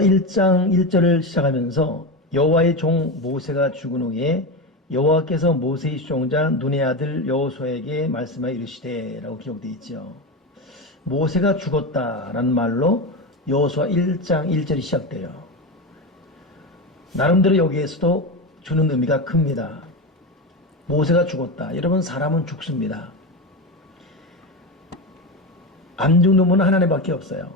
1장 1절을 시작하면서 여호와의 종 모세가 죽은 후에 여호와께서 모세의 수종자 눈의 아들 여호수아에게 말씀하여 이르시되 라고 기록되어 있죠. 모세가 죽었다라는 말로 여호수아 1장 1절이 시작돼요. 나름대로 여기에서도 주는 의미가 큽니다. 모세가 죽었다. 여러분, 사람은 죽습니다. 안 죽는 분은 하나님밖에 없어요.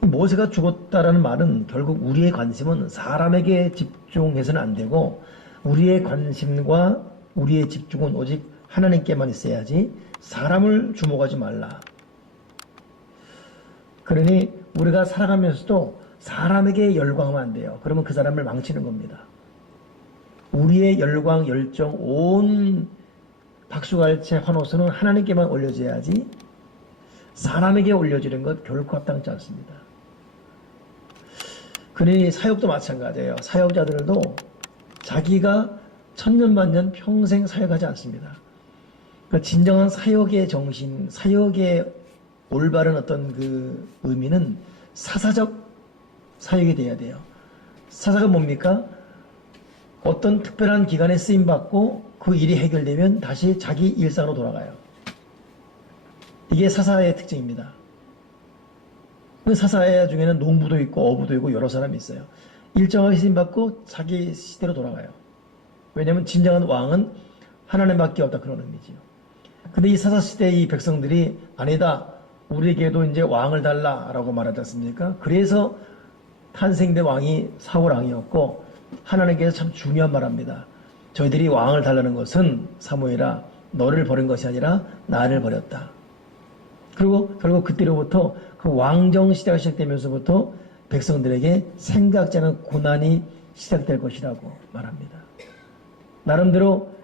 모세가 죽었다라는 말은 결국 우리의 관심은 사람에게 집중해서는 안 되고 우리의 관심과 우리의 집중은 오직 하나님께만 있어야지 사람을 주목하지 말라. 그러니 우리가 살아가면서도 사람에게 열광하면 안 돼요. 그러면 그 사람을 망치는 겁니다. 우리의 열광, 열정, 온 박수갈채 환호성은 하나님께만 올려져야지 사람에게 올려지는 것 결코 합당치 않습니다. 그러니 사역도 마찬가지예요. 사역자들도 자기가 천년만년 평생 사역하지 않습니다. 그러니까 진정한 사역의 정신, 사역의 올바른 어떤 그 의미는 사사적 사역이 돼야 돼요. 사사가 뭡니까? 어떤 특별한 기간에 쓰임받고 그 일이 해결되면 다시 자기 일상으로 돌아가요. 이게 사사의 특징입니다. 사사야 중에는 농부도 있고 어부도 있고 여러 사람이 있어요. 일정하게 쓰임받고 자기 시대로 돌아가요. 왜냐하면 진정한 왕은 하나님밖에 없다, 그런 의미지요. 근데 이 사사시대의 이 백성들이 아니다, 우리에게도 이제 왕을 달라라고 말하지 않습니까? 그래서 탄생된 왕이 사울 왕이었고 하나님께서 참 중요한 말합니다. 저희들이 왕을 달라는 것은 사무엘아, 너를 버린 것이 아니라 나를 버렸다. 그리고 결국 그때로부터 그 왕정 시대가 시작되면서부터 백성들에게 생각지 않은 고난이 시작될 것이라고 말합니다. 나름대로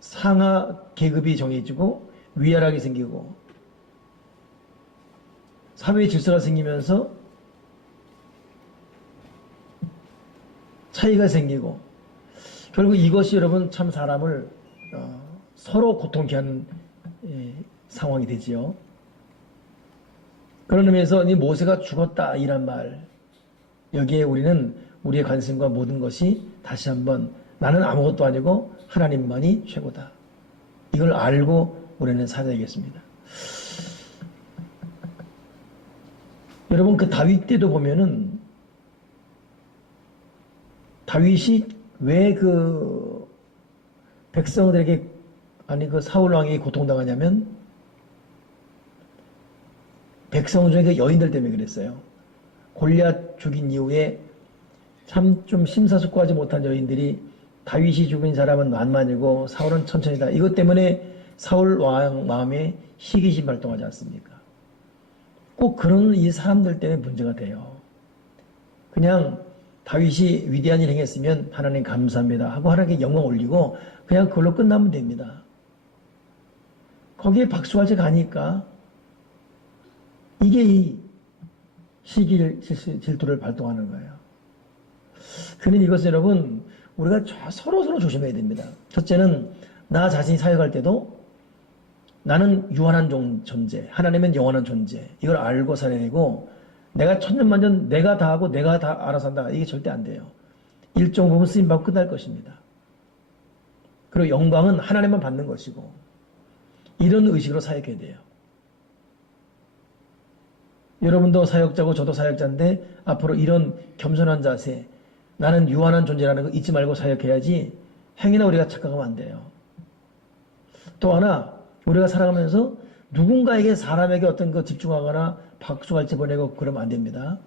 상하 계급이 정해지고 위아락이 생기고 사회 질서가 생기면서 차이가 생기고 결국 이것이 여러분 참 사람을 서로 고통케 하는 상황이 되지요. 그런 의미에서 이 모세가 죽었다 이란 말, 여기에 우리는 우리의 관심과 모든 것이 다시 한번 나는 아무것도 아니고 하나님만이 최고다, 이걸 알고 우리는 살아야겠습니다. 여러분, 그 다윗 때도 보면은 다윗이 왜 그 백성들에게, 아니 그 사울 왕이 고통당하냐면 백성 중에 그 여인들 때문에 그랬어요. 골리앗 죽인 이후에 참 좀 심사숙고하지 못한 여인들이 다윗이 죽인 사람은 만만이고 사울은 천천히다, 이것 때문에 사울 왕 마음에 시기심 발동하지 않습니까? 꼭 그런 이 사람들 때문에 문제가 돼요. 그냥 다윗이 위대한 일 행했으면 하나님 감사합니다 하고 하나님께 영광 올리고 그냥 그걸로 끝나면 됩니다. 거기에 박수갈채 가니까 이게 이 시기 질투를 발동하는 거예요. 그러니 이것은 여러분, 우리가 서로 조심해야 됩니다. 첫째는 나 자신이 사역할 때도 나는 유한한 존재, 하나님은 영원한 존재, 이걸 알고 살아야 되고, 내가 천년만년 내가 다 하고 내가 다 알아서 한다, 이게 절대 안 돼요. 일정 부분 쓰임받고 끝날 것입니다. 그리고 영광은 하나님만 받는 것이고, 이런 의식으로 사역해야 돼요. 여러분도 사역자고 저도 사역자인데 앞으로 이런 겸손한 자세, 나는 유한한 존재라는 거 잊지 말고 사역해야지 행위나 우리가 착각하면 안 돼요. 또 하나, 우리가 살아가면서 누군가에게, 사람에게 어떤 거 집중하거나 박수갈채 보내고 그러면 안 됩니다.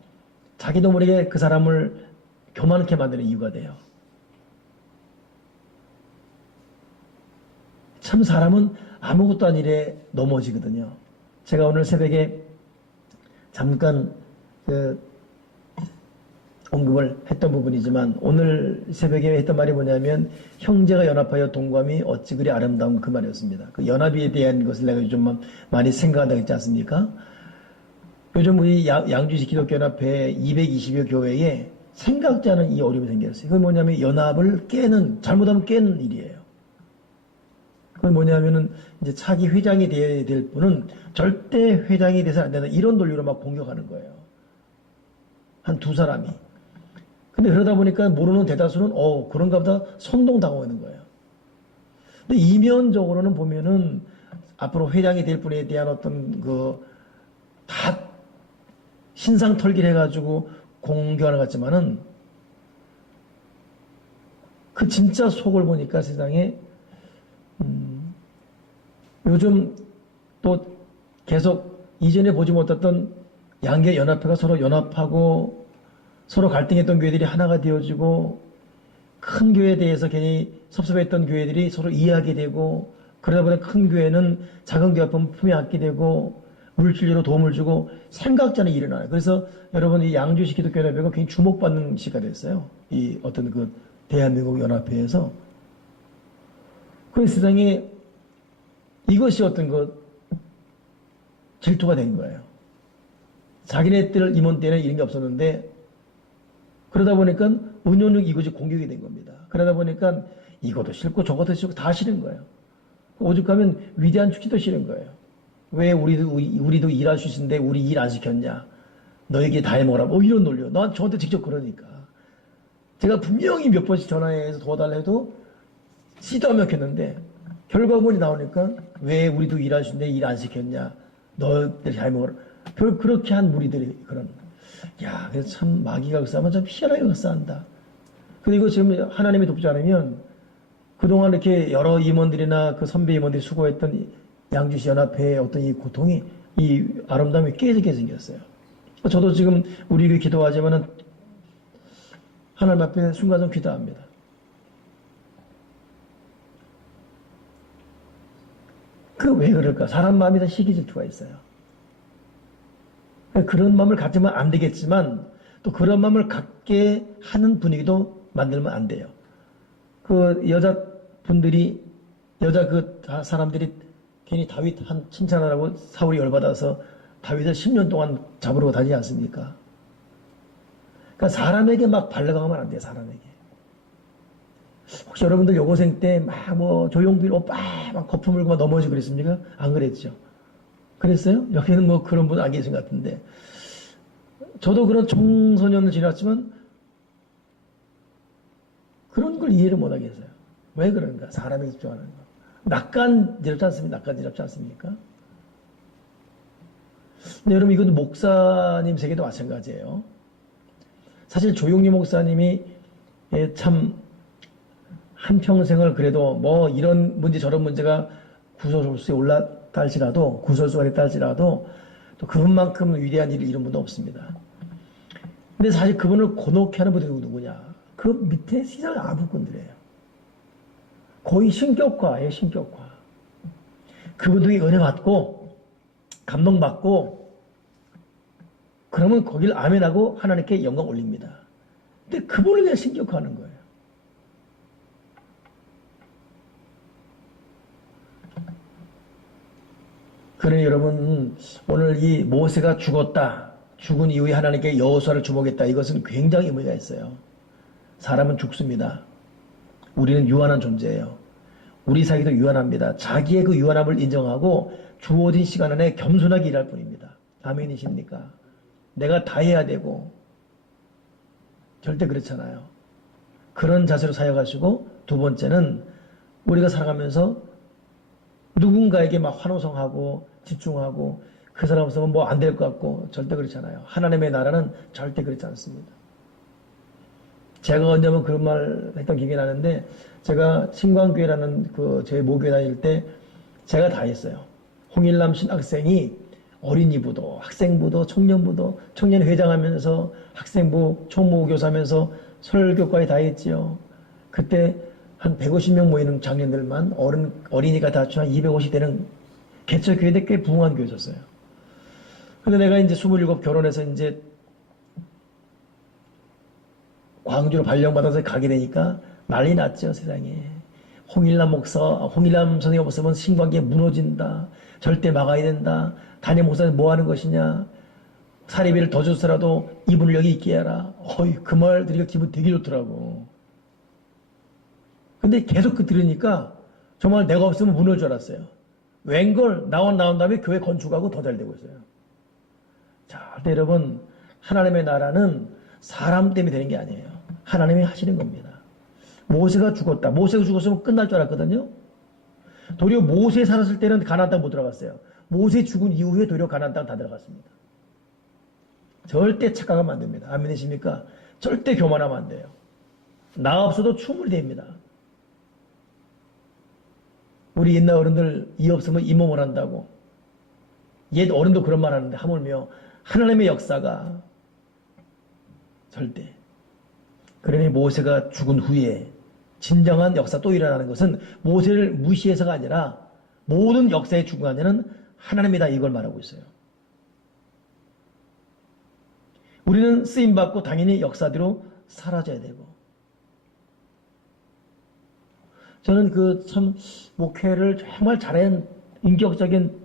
자기도 모르게 그 사람을 교만하게 만드는 이유가 돼요. 참 사람은 아무것도 아닌 일에 넘어지거든요. 제가 오늘 새벽에 잠깐 언급을 했던 부분이지만 오늘 새벽에 했던 말이 뭐냐면 형제가 연합하여 동감이 어찌 그리 아름다운, 그 말이었습니다. 그 연합에 대한 것을 내가 요즘 많이 생각한다고 했지 않습니까? 요즘 우리 양주시 기독교연합회 220여 교회에 생각지 않은 이 어려움이 생겼어요. 그건 뭐냐면 연합을 깨는, 잘못하면 깨는 일이에요. 그건 뭐냐면은 이제 차기 회장이 돼야 될 분은 절대 회장이 돼서 안 된다, 이런 논리로 막 공격하는 거예요. 한 두 사람이. 근데 그러다 보니까 모르는 대다수는 그런가 보다 선동당하고 있는 거예요. 근데 이면적으로는 보면은 앞으로 회장이 될 분에 대한 어떤 다 신상 털기를 해가지고 공개하는 것 같지만은 그 진짜 속을 보니까 세상에 요즘 또 계속 이전에 보지 못했던 양계 연합회가 서로 연합하고 서로 갈등했던 교회들이 하나가 되어지고 큰 교회에 대해서 괜히 섭섭했던 교회들이 서로 이해하게 되고 그러다 보니 큰 교회는 작은 교회 앞에 품에 안게 되고 물질적으로 도움을 주고 생각자는 일어나요. 그래서 여러분 이 양주시 기독교연합회가 굉장히 주목받는 시가 됐어요. 이 어떤 그 대한민국 연합회에서. 그 세상에 이것이 어떤 질투가 된 거예요. 자기네들 임원 때는 이런 게 없었는데 그러다 보니까 은연중 이것이 공격이 된 겁니다. 그러다 보니까 이것도 싫고 저것도 싫고 다 싫은 거예요. 오죽하면 위대한 축제도 싫은 거예요. 왜 우리도 일할 수 있는데 우리 일 안 시켰냐? 너에게 다 해먹으라. 이런 논리요. 난 저한테 직접 그러니까. 제가 분명히 몇 번씩 전화해서 도와달라 해도 씨도 안 먹혔는데 결과물이 나오니까 왜 우리도 일할 수 있는데 일 안 시켰냐? 너희들 다 해먹으라. 그렇게 한 무리들이 그런. 야, 그래서 참 마귀가 역사하면 참 희한하게 역사한다. 그리고 지금 하나님이 돕지 않으면 그동안 이렇게 여러 임원들이나 그 선배 임원들이 수고했던 양주시 연합회의 어떤 이 고통이 이 아름다움이 깨지게 생겼어요. 저도 지금 우리 교회 기도하지만은 하나님 앞에 순간적으로 기도합니다. 그 왜 그럴까? 사람 마음이 다 시기 질투가 있어요. 그런 마음을 갖으면 안 되겠지만 또 그런 마음을 갖게 하는 분위기도 만들면 안 돼요. 그 여자분들이 여자 사람들이 괜히 다윗 한 칭찬하라고 사울이 열받아서 다윗을 10년 동안 잡으러 다니지 않습니까? 그러니까 사람에게 막 발려가면 안 돼요. 사람에게. 혹시 여러분들 여고생 때 막 조용필 오빠 막 거품 물고 막 넘어지고 그랬습니까? 안 그랬죠? 그랬어요? 여기는 그런 분 안 계신 것 같은데. 저도 그런 청소년을 지났지만 그런 걸 이해를 못 하겠어요. 왜 그런가? 사람에 집중하는 거. 낯간지럽지 않습니까? 낯간지럽지 않습니까? 근데 여러분 이것도 목사님 세계도 마찬가지예요. 사실 조용리 목사님이 참 한평생을 그래도 이런 문제 저런 문제가 구설수에 올랐다 할지라도 구설수가 됐다 할지라도 또 그분만큼 위대한 일을 이룬 분도 없습니다. 근데 사실 그분을 곤혹해 하는 분들이 누구냐? 그 밑에 시절 아부꾼들이에요. 거의 신격화예요, 신격화. 그분들이 은혜 받고 감동 받고 그러면 거기를 아멘하고 하나님께 영광 올립니다. 근데 그분을 그냥 신격화하는 거예요. 그러니 여러분 오늘 이 모세가 죽은 이후에 하나님께 여호수아를 주목했다. 이것은 굉장히 의미가 있어요. 사람은 죽습니다. 우리는 유한한 존재예요. 우리 사이도 유한합니다. 자기의 그 유한함을 인정하고 주어진 시간 안에 겸손하게 일할 뿐입니다. 아멘이십니까? 내가 다 해야 되고 절대 그렇잖아요. 그런 자세로 사역하시고 두 번째는 우리가 살아가면서 누군가에게 막 환호성하고 집중하고 그 사람 없으면 안 될 것 같고 절대 그렇잖아요. 하나님의 나라는 절대 그렇지 않습니다. 제가 언제 한번 그런 말 했던 기억이 나는데 제가 신광교회라는 제 모교회 다닐 때 제가 다 했어요. 홍일남 신학생이 어린이부도 학생부도 청년부도 청년회장 하면서 학생부 총무교사하면서 설교까지 다 했지요. 그때 한 150명 모이는 장년들만 어린이가 다 합치면 250대는 개척교회인데 꽤 부흥한 교회였어요. 근데 내가 이제 27 결혼해서 이제 광주로 발령받아서 가게 되니까 난리 났죠, 세상에. 홍일남 선생님 없으면 신관계 무너진다. 절대 막아야 된다. 담임 목사님 뭐 하는 것이냐. 사례비를 더 줬더라도 이분을 여기 있게 해라. 그 말 들으니까 기분 되게 좋더라고. 근데 계속 들으니까 정말 내가 없으면 무너질 줄 알았어요. 웬걸 나온 다음에 교회 건축하고 더 잘 되고 있어요. 자, 여러분 하나님의 나라는 사람 때문에 되는 게 아니에요. 하나님이 하시는 겁니다. 모세가 죽었다. 모세가 죽었으면 끝날 줄 알았거든요. 도리어 모세 살았을 때는 가나안 땅 못 들어갔어요. 모세 죽은 이후에 도리어 가나안 땅 다 들어갔습니다. 절대 착각하면 안 됩니다. 아멘이십니까? 절대 교만하면 안 돼요. 나 없어도 충분히 됩니다. 우리 옛날 어른들 이 없으면 이 몸을 한다고. 옛 어른도 그런 말 하는데 하물며 하나님의 역사가 절대. 그러니 모세가 죽은 후에 진정한 역사 또 일어나는 것은 모세를 무시해서가 아니라 모든 역사의 중간에는 하나님이다 이걸 말하고 있어요. 우리는 쓰임받고 당연히 역사대로 사라져야 되고. 저는 그 참 목회를 정말 잘한 인격적인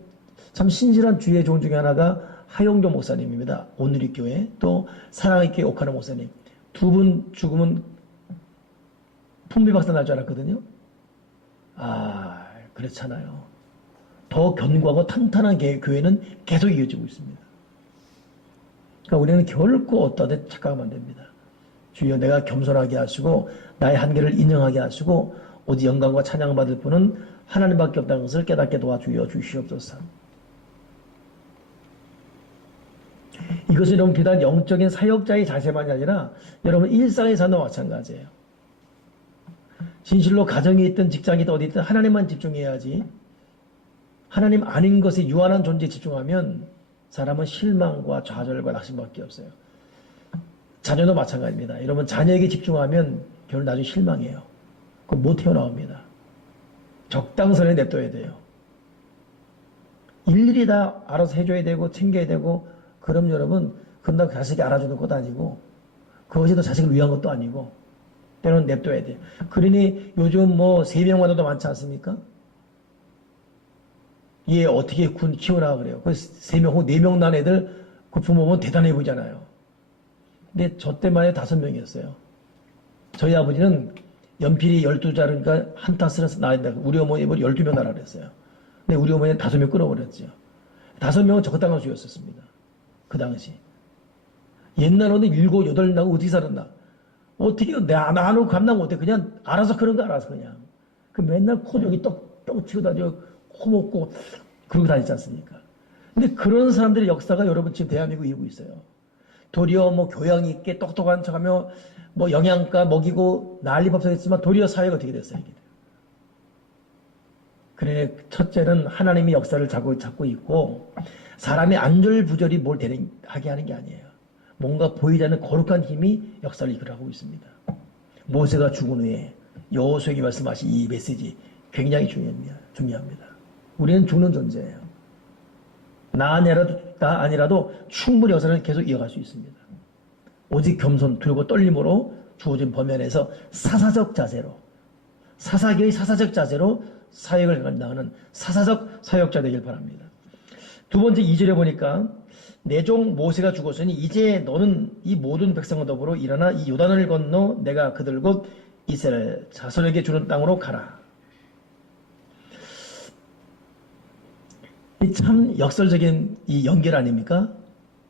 참 신실한 주의 종 중에 하나가 하용조 목사님입니다. 오누리 교회 또 사랑의 교회 옥하는 목사님. 두 분 죽으면 풍비박산 날 줄 알았거든요. 아, 그렇잖아요. 더 견고하고 탄탄한 교회는 계속 이어지고 있습니다. 그러니까 우리는 결코 어떠한 착각하면 안 됩니다. 주여 내가 겸손하게 하시고 나의 한계를 인정하게 하시고 오직 영광과 찬양을 받을 분은 하나님밖에 없다는 것을 깨닫게 도와주여 주시옵소서. 이것은 여러분 비단 영적인 사역자의 자세만이 아니라 여러분 일상의 삶도 마찬가지예요. 진실로 가정에 있든 직장에 있든 어디 있든 하나님만 집중해야지 하나님 아닌 것에 유한한 존재에 집중하면 사람은 실망과 좌절과 낙심밖에 없어요. 자녀도 마찬가지입니다. 여러분 자녀에게 집중하면 결국 나중에 실망해요. 그럼 못 태어나옵니다. 적당선에 냅둬야 돼요. 일일이 다 알아서 해줘야 되고 챙겨야 되고 그럼 여러분 그런다고 자식이 알아주는 것도 아니고 그것이 더 자식을 위한 것도 아니고 때로는 냅둬야 돼요. 그러니 요즘 뭐 3명만도 많지 않습니까? 얘 어떻게 군 키우나 그래요. 그 3명 혹은 4명 난 애들 그 부모 보면 대단해 보이잖아요. 근데 저 때만 해도 5명이었어요. 저희 아버지는 연필이 12자루니까 한 타스를 낳아야 된다. 우리 어머니 12명 낳으라 그랬어요. 근데 우리 어머니는 5명 끊어버렸죠. 5명은 적당한 수였었습니다. 그 당시. 옛날에는 7, 8 나고 어떻게 살았나. 어떻게 나누고 감당 못해. 그냥 알아서 그런 거 알아서 그냥. 그 맨날 코 여기 떡 치고 다니고 코 먹고 그러고 다니지 않습니까? 근데 그런 사람들의 역사가 여러분 지금 대한민국에 이루고 있어요. 도리어 뭐 교양 있게 똑똑한 척하며 뭐 영양가 먹이고 난리법석했지만 도리어 사회가 어떻게 됐어요 이게. 그러니 첫째는 하나님의 역사를 잡고 있고 사람의 안절부절이 뭘 하게 하는 게 아니에요. 뭔가 보이지 않는 거룩한 힘이 역사를 이끌어가고 있습니다. 모세가 죽은 후에 여호수아에게 말씀하신 이 메시지 굉장히 중요합니다. 우리는 죽는 존재예요. 나 아니라도 충분히 역사를 계속 이어갈 수 있습니다. 오직 겸손, 두려워 떨림으로 주어진 범연에서 사사적 자세로 사사계의 사사적 자세로 사역을 나가는 사사적 사역자 되길 바랍니다. 두 번째 2절에 보니까 내 종 모세가 죽었으니 이제 너는 이 모든 백성과 더불어 일어나 이 요단을 건너 내가 그들 곧 이스라엘 자손에게 주는 땅으로 가라. 이 참 역설적인 이 연결 아닙니까?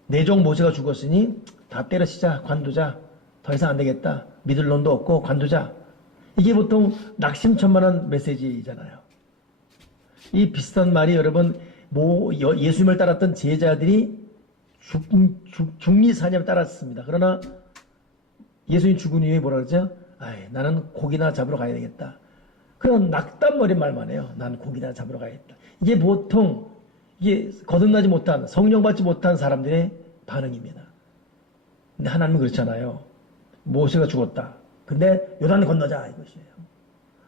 내 종 모세가 죽었으니 다 때려치자, 관두자. 더 이상 안 되겠다. 믿을 놈도 없고 관두자. 이게 보통 낙심천만한 메시지잖아요. 이 비슷한 말이 여러분 예수님을 따랐던 제자들이 중리사념을 따랐습니다. 그러나 예수님 죽은 이후에 뭐라 그러죠? 나는 고기나 잡으러 가야 되겠다. 그런 낙담머리 말만 해요. 난 고기나 잡으러 가야겠다. 이게 보통 이게 거듭나지 못한 성령 받지 못한 사람들의 반응입니다. 근데 하나님은 그렇잖아요. 모세가 죽었다. 근데 요단 건너자 이것이에요.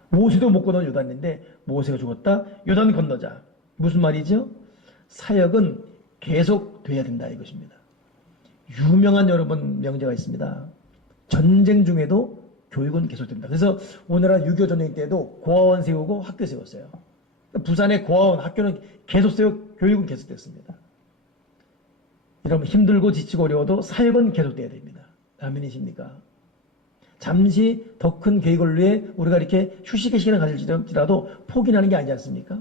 모세도 못 건너 요단인데 모세가 죽었다. 요단 건너자. 무슨 말이죠? 사역은 계속 돼야 된다 이것입니다. 유명한 여러분 명제가 있습니다. 전쟁 중에도 교육은 계속된다. 그래서 오늘날 6.25 전쟁 때도 고아원 세우고 학교 세웠어요. 부산의 고아원 학교는 계속 세우고 교육은 계속됐습니다. 여러분 힘들고 지치고 어려워도 사역은 계속돼야 됩니다. 아멘이십니까? 잠시 더 큰 계획을 위해 우리가 이렇게 휴식의 시간을 가질지라도 포기하는 게 아니지 않습니까?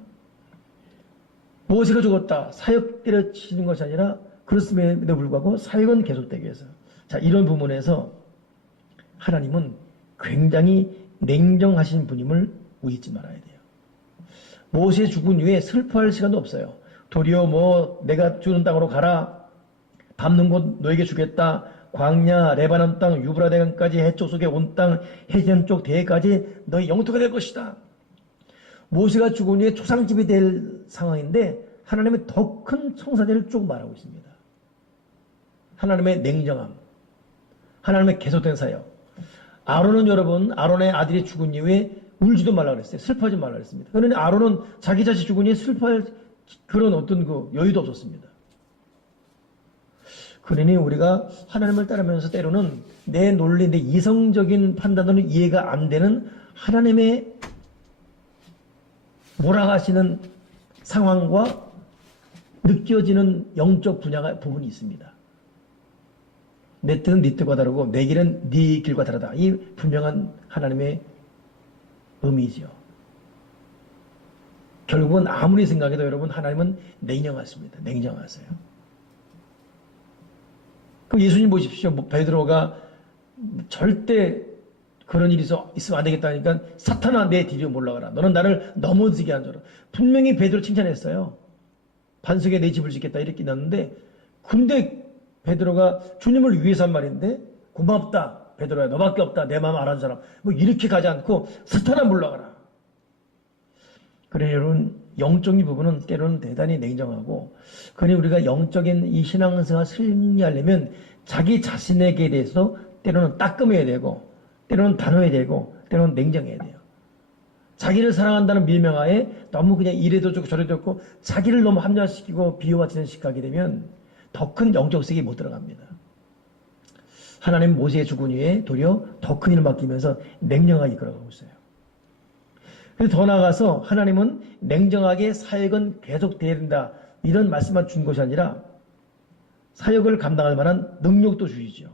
모세가 죽었다. 사역 때려치는 것이 아니라 그렇음에도 불구하고 사역은 계속되기 위해서 자, 이런 부분에서 하나님은 굉장히 냉정하신 분임을 우리 잊지 말아야 돼요. 모세 죽은 이후에 슬퍼할 시간도 없어요. 도리어 내가 주는 땅으로 가라. 밟는 곳 너에게 주겠다. 광야, 레바논 땅, 유브라데강까지 해쪽 속에 온 땅, 해전 쪽 대해까지 너의 영토가 될 것이다. 모세가 죽은 후에 초상집이 될 상황인데 하나님의 더 큰 청사제를 쭉 말하고 있습니다. 하나님의 냉정함, 하나님의 계속된 사역. 아론은 여러분, 아론의 아들이 죽은 이후에 울지도 말라 그랬어요. 슬퍼하지 말라 그랬습니다. 그런데 아론은 자기 자식 죽은 이후에 슬퍼할 그런 어떤 여유도 없었습니다. 그러니 우리가 하나님을 따르면서 때로는 내 논리, 내 이성적인 판단으로 이해가 안 되는 하나님의 몰아가시는 상황과 느껴지는 영적 부분이 있습니다. 내 뜻은 네 뜻과 다르고 내 길은 네 길과 다르다. 이 분명한 하나님의 의미죠. 결국은 아무리 생각해도 여러분 하나님은 냉정하십니다. 냉정하세요. 그럼 예수님 보십시오. 베드로가 절대 그런 일이 있으면 안 되겠다 하니까 사탄아 내 뒤로 몰라가라. 너는 나를 넘어지게 한 줄알아. 분명히 베드로 칭찬했어요. 반석에 내 집을 짓겠다 이렇게 났는데 근데 베드로가 주님을 위해서 한 말인데 고맙다 베드로야 너밖에 없다 내 마음 알아는 사람 이렇게 가지 않고 사탄아 물러가라. 그래 여러분 영적인 부분은 때로는 대단히 냉정하고 그러니 우리가 영적인 이 신앙생활 승리하려면 자기 자신에게 대해서 때로는 따끔해야 되고 때로는 단호해야 되고 때로는 냉정해야 돼요. 자기를 사랑한다는 밀명하에 너무 그냥 이래도 좋고 저래도 좋고 자기를 너무 합리화시키고 비유화치는 식하게 되면 더 큰 영적 세계에 못 들어갑니다. 하나님 모세의 죽은 후에 도리어 더 큰 일을 맡기면서 냉정하게 이끌어가고 있어요. 그래서 더 나아가서 하나님은 냉정하게 사역은 계속돼야 된다. 이런 말씀만 준 것이 아니라 사역을 감당할 만한 능력도 주시죠.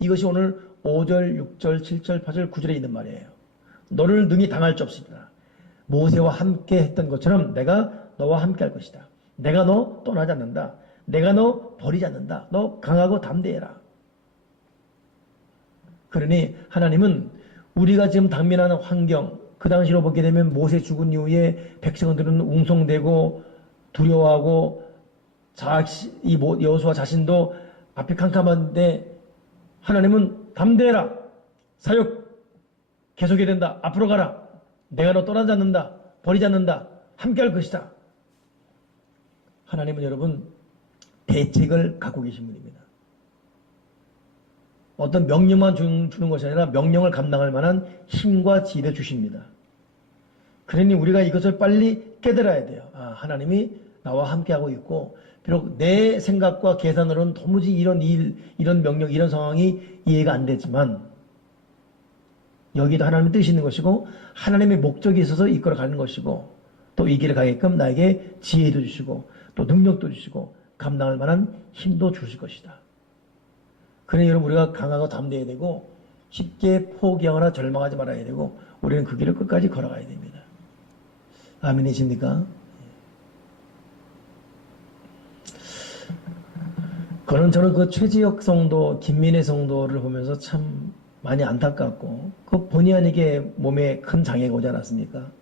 이것이 오늘 5절, 6절, 7절, 8절, 9절에 있는 말이에요. 너를 능히 당할 수 없으리라. 모세와 함께 했던 것처럼 내가 너와 함께 할 것이다. 내가 너 떠나지 않는다. 내가 너 버리지 않는다. 너 강하고 담대해라. 그러니 하나님은 우리가 지금 당면하는 환경, 그 당시로 보게 되면 모세 죽은 이후에 백성들은 웅성대고 두려워하고 이 여호수아 자신도 앞이 캄캄한데 하나님은 담대해라. 사역 계속해야 된다. 앞으로 가라. 내가 너 떠나지 않는다. 버리지 않는다. 함께 할 것이다. 하나님은 여러분 대책을 갖고 계신 분입니다. 어떤 명령만 주는 것이 아니라 명령을 감당할 만한 힘과 지혜를 주십니다. 그러니 우리가 이것을 빨리 깨달아야 돼요. 하나님이 나와 함께하고 있고 비록 내 생각과 계산으로는 도무지 이런 일, 이런 명령, 이런 상황이 이해가 안 되지만 여기도 하나님의 뜻이 있는 것이고 하나님의 목적이 있어서 이끌어가는 것이고 또 이 길을 가게끔 나에게 지혜도 주시고 또 능력도 주시고 감당할 만한 힘도 주실 것이다. 그러니 여러분 우리가 강하고 담대해야 되고 쉽게 포기하거나 절망하지 말아야 되고 우리는 그 길을 끝까지 걸어가야 됩니다. 아멘이십니까? 저는 그 최지혁 성도, 김민혜 성도를 보면서 참 많이 안타깝고 그 본의 아니게 몸에 큰 장애가 오지 않았습니까?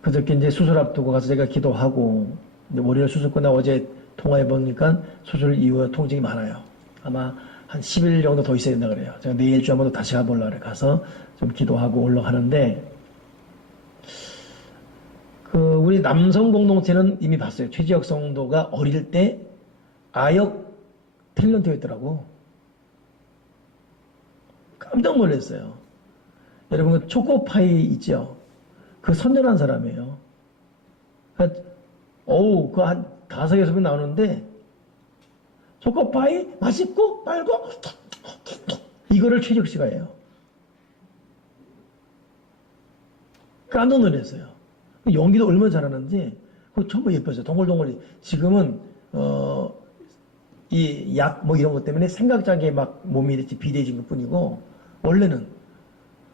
그저께 이제 수술 앞두고 가서 제가 기도하고 이제 월요일 수술 끝나고 어제 통화해 보니까 수술 이후에 통증이 많아요. 아마 한 10일 정도 더 있어야 된다 그래요. 제가 내일 주 한번 더 다시 가보려고 그래. 가서 좀 기도하고 올라가는데 우리 남성 공동체는 이미 봤어요. 최지혁 성도가 어릴 때 아역 탤런트였더라고. 깜짝 놀랐어요. 여러분 그 초코파이 있죠? 그 선전한 사람이에요. 그 한 5-6명 나오는데 초코파이 맛있고 빨고 이거를 최지혁 씨가 해요. 깜짝 놀랐어요. 연기도 얼마나 잘하는지 그거 전부 예뻤어요. 동글동글이. 지금은 이 약 이런 것 때문에 생각장애 막 몸이 이렇게 비대해진 것 뿐이고 원래는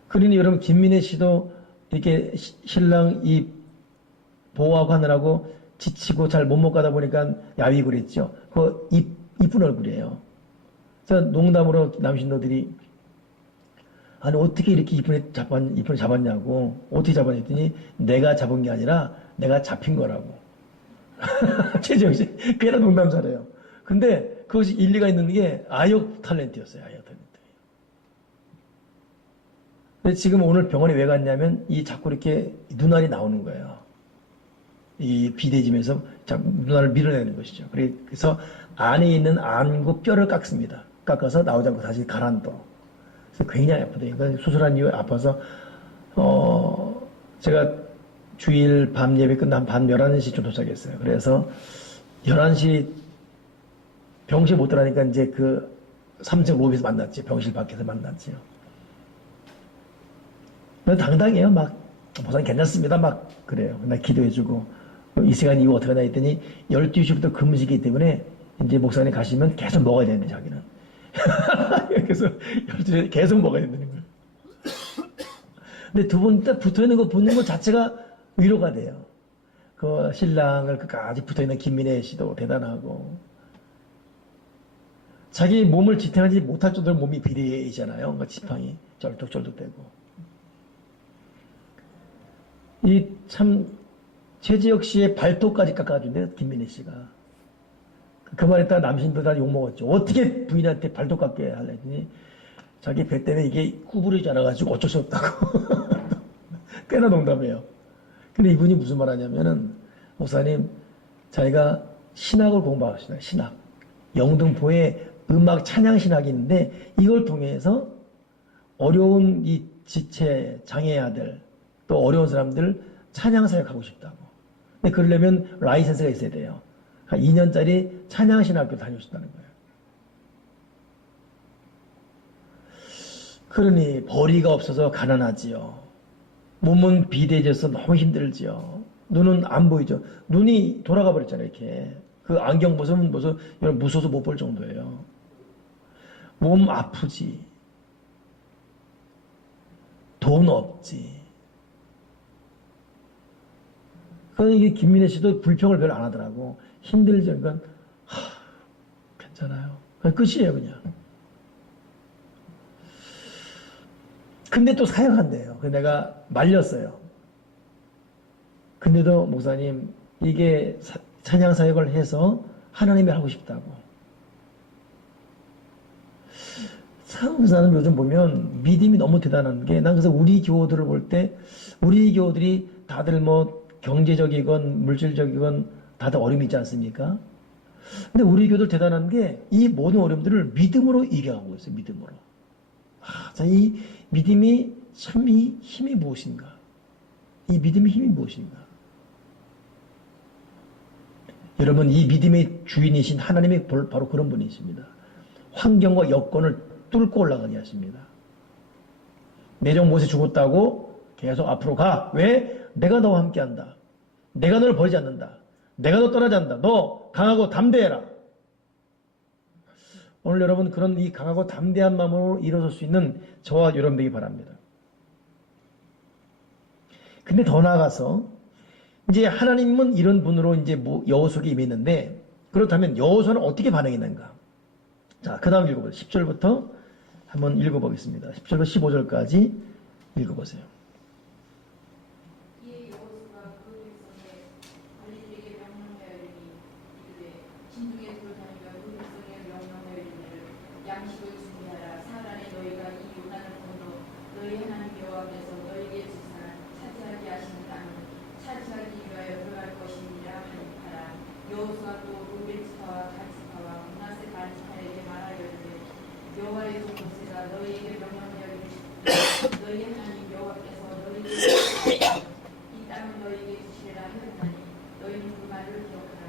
그러니 여러분 김민혜 씨도 이렇게 신랑 이 보호하고 하느라고 지치고 잘 못 먹고 가다 보니까 야위 그랬죠. 그 입 이쁜 얼굴이에요. 그래서 농담으로 남신도들이 아니 어떻게 이렇게 이쁜애 잡았냐고 어떻게 잡았냐 했더니 내가 잡은 게 아니라 내가 잡힌 거라고. 최재형 씨 꽤나 농담 잘해요. 근데 그것이 일리가 있는 게 아역 탤런트였어요. 아역 탤런트. 근데 지금 오늘 병원에 왜 갔냐면 이 자꾸 이렇게 눈알이 나오는 거예요. 이 비대짐에서 자꾸 눈알을 밀어내는 것이죠. 그래서 안에 있는 안구 뼈를 깎습니다. 깎아서 나오지 않고 다시 가라앉아. 그래서 굉장히 아프대요. 그러니까 수술한 이후에 아파서 제가 주일 밤 예배 끝난 밤 11시쯤 도착했어요. 그래서 11시 병실 못 들어가니까 이제 그 3층 로비에서 만났지. 병실 밖에서 만났지요. 당당해요. 막 보상 괜찮습니다. 막 그래요. 나 기도해주고 이 시간 이후 어떻게 하나 했더니 12시부터 금식이기 때문에 이제 목사님 가시면 계속 먹어야 되는데 자기는. 그래서 12시에 계속 먹어야 된다는 거예요. 근데 두 분 딱 붙어있는 거 보는 것 자체가 위로가 돼요. 그 신랑을 끝까지 붙어있는 김민혜 씨도 대단하고 자기 몸을 지탱하지 못할 정도로 몸이 비대해지잖아요. 그 지팡이 쩔뚝쩔뚝대고. 이 참 최지혁 씨의 발톱까지 깎아준대요. 김민혜 씨가. 그 말했다가 남신들 다 욕먹었죠. 어떻게 부인한테 발톱 깎게 하려니 자기 배 때문에 이게 구부러지지 않아가지고 어쩔 수 없다고. 꽤나 농담해요. 근데 이분이 무슨 말 하냐면은 목사님 자기가 신학을 공부하시나요? 신학. 영등포에 음악 찬양 신학이 있는데 이걸 통해서 어려운 이 지체 장애아들 또 어려운 사람들 찬양 사역하고 싶다고. 근데 그러려면 라이센스가 있어야 돼요. 2년짜리 찬양 신학교 다니고 싶다는 거예요. 그러니 벌이가 없어서 가난하지요. 몸은 비대해져서 너무 힘들지요. 눈은 안 보이죠. 눈이 돌아가 버렸잖아요. 이렇게 그 안경 벗으면 무서워서 못 볼 정도예요. 몸 아프지. 돈 없지. 그러니까 이게 김민혜 씨도 불평을 별로 안 하더라고. 힘들죠. 그러니까 괜찮아요. 그냥 끝이에요, 그냥. 근데 또 사역한대요. 그래서 내가 말렸어요. 근데도 목사님 이게 찬양 사역을 해서 하나님이 하고 싶다고. 참, 그 사람 요즘 보면 믿음이 너무 대단한 게, 난 그래서 우리 교우들을 볼 때, 우리 교우들이 다들 뭐 경제적이건 물질적이건 다들 어려움이 있지 않습니까? 근데 우리 교우들 대단한 게, 이 모든 어려움들을 믿음으로 이겨가고 있어요, 믿음으로. 자, 이 믿음이 참 이 힘이 무엇인가? 이 믿음의 힘이 무엇인가? 여러분, 이 믿음의 주인이신 하나님이 바로 그런 분이십니다. 환경과 여건을 뚫고 올라가게 하십니다. 내정 못에 죽었다고 계속 앞으로 가. 왜? 내가 너와 함께 한다. 내가 너를 버리지 않는다. 내가 너 떠나지 않는다. 너 강하고 담대해라. 오늘 여러분 그런 이 강하고 담대한 마음으로 일어설 수 있는 저와 여러분 되기 바랍니다. 근데 더 나아가서 이제 하나님은 이런 분으로 이제 여호수아에게 임했는데 그렇다면 여호수아는 어떻게 반응했는가? 자, 그 다음 읽어보세요. 10절부터 한번 읽어보겠습니다. 10절부터 15절까지 읽어보세요. 이에 여호수아가 그 백성에 관리들에게 명령하여 이르니 이르되 진중에 돌다니며 그 백성에 명령하여 이르기를 양식을 준비하라. 사흘 안에 너희가 이 요단을 건너 너희 하나님 여호와께서 너희에게 주사 차지하게 하신 땅을 차지하기 위하여 들어갈 것이니라 하라. 여호수아 또 루벤 지파와 갓 지파와 므낫세 반 지파에게 말하여 이르되 여호와의 종모세가 너희에게 명령하여 이르시되 너희 하나님 여호와께서 너희에게 이 땅을 너희에게 주시리라 하였나니 너희는 그 말을 기억하라.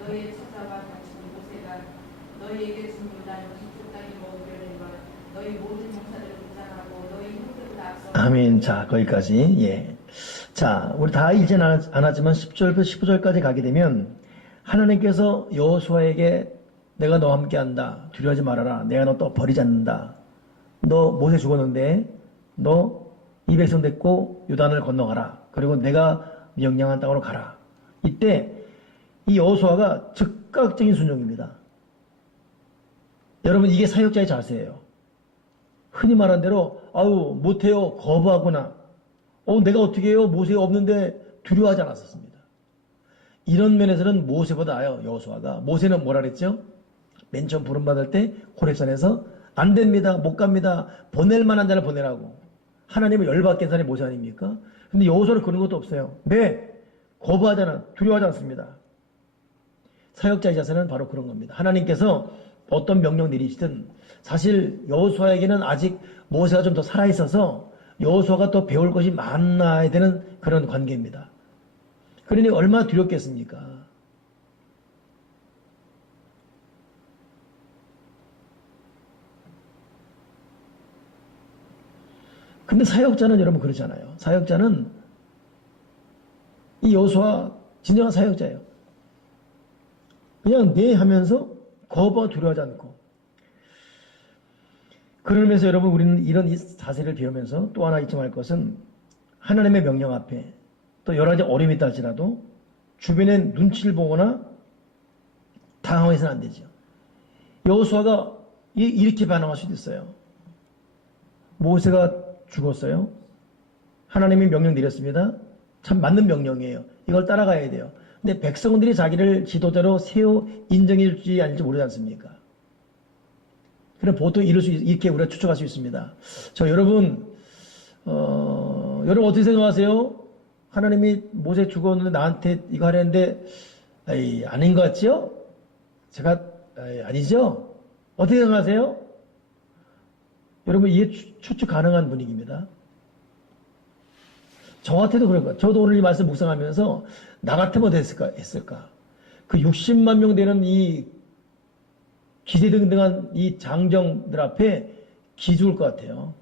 너희의 처자와 같이 모세가 너희에게 준 요단은 이쪽 땅이 먹으려니와 너희 모든 용사들을 무장하고 너희 형들보다 앞서 아멘. 자, 거기까지. 예. 자, 우리 다 읽진 않았지만 10절부터 15절까지 가게 되면 하나님께서 여호수아에게 내가 너와 함께 한다. 두려워하지 말아라. 내가 너 또 버리지 않는다. 너 모세 죽었는데 너 이 백성 데리고 요단을 건너가라. 그리고 내가 명령한 땅으로 가라. 이때 이 여호수아가 즉각적인 순종입니다. 여러분 이게 사역자의 자세예요. 흔히 말한 대로 아유 못해요 거부하거나 내가 어떻게 해요 모세가 없는데 두려워하지 않았었습니다. 이런 면에서는 모세보다 나아요. 여호수아가. 모세는 뭐라 그랬죠? 맨 처음 부름받을 때 호렙산에서 안 됩니다 못 갑니다 보낼 만한 자를 보내라고. 하나님을 열받게 한 사람이 모세 아닙니까? 근데 여호수아는 그런 것도 없어요. 네 거부하잖아 두려워하지 않습니다. 사역자의 자세는 바로 그런 겁니다. 하나님께서 어떤 명령 내리시든 사실 여호수아에게는 아직 모세가 좀 더 살아있어서 여호수아가 또 배울 것이 많아야 되는 그런 관계입니다. 그러니 얼마나 두렵겠습니까? 근데 사역자는 여러분 그렇잖아요. 사역자는 이 여호수아 진정한 사역자예요. 그냥 네 하면서 거부와 두려워하지 않고. 그러면서 여러분 우리는 이런 이 자세를 배우면서 또 하나 잊지 말 것은 하나님의 명령 앞에 또 여러 가지 어려움이 있다 할지라도 주변의 눈치를 보거나 당황해서는 안 되죠. 여호수아가 이렇게 반응할 수도 있어요. 모세가 죽었어요. 하나님이 명령 내렸습니다. 참 맞는 명령이에요. 이걸 따라가야 돼요. 근데 백성들이 자기를 지도자로 세워 인정해 줄지 아닐지 모르지 않습니까? 그럼 보통 이렇게 우리가 추측할 수 있습니다. 여러분 어떻게 생각하세요? 하나님이 모세 죽었는데 나한테 이거 하려는데 아닌 것 같죠? 제가 아니죠? 어떻게 생각하세요? 여러분 이게 추측 가능한 분위기입니다. 저 같아도 그런 거예요. 저도 오늘 이 말씀 묵상하면서 나 같으면 했을까? 그 60만 명 되는 이 기세등등한 이 장정들 앞에 기죽을 것 같아요.